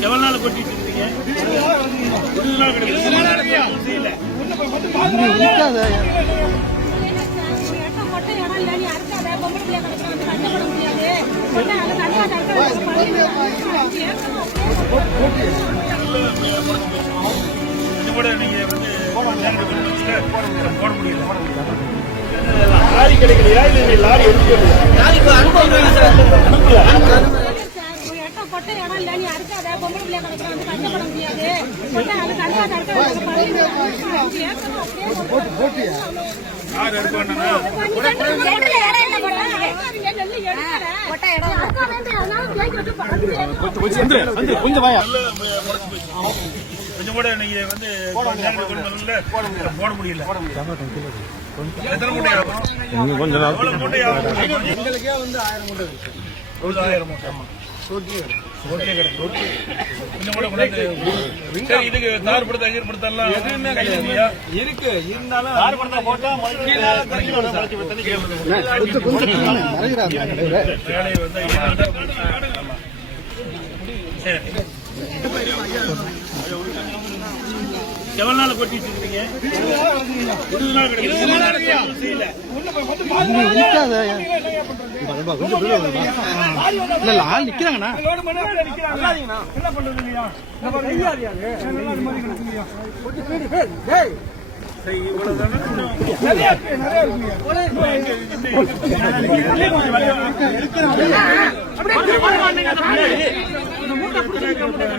எவ்வளவு நாள் கொட்டிட்டு இருக்கீங்க இருபது நாள் கிடையாது போட முடியல லாரி கிடைக்கலையா? இல்ல லாரி இடம் கொட்டை இடம் இல்லை நீ அறுக்காத பொம்பளை வந்து கஷ்டப்பட முடியாது கொஞ்சம் வாயா கொஞ்சம் கூட நீங்க வந்து கொண்டு வரல போட முடியல எத்தனை மூட்டை ஆகும் கொஞ்ச நாள் எவ்வளவு மூட்டை ஆகும் எங்களுக்கே வந்து ஆயிரம் மூட்டை ஆயிரம் மூட்டை கூட இதுக்கு தார் படுத்தா கீர் படுத்தலாம் எதுவுமே இருக்கு. இருந்தாலும் தார் படுத்தா போட்டா வேலையை வந்து எவ்வளவு நாள் கொட்டிட்டு இருக்கீங்க? இருபது நாள் கிடையாது இல்ல இல்ல ஆள் நிக்கிறாங்கண்ணா. என்ன பண்றது இல்லையா? கேக்குற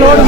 லோடு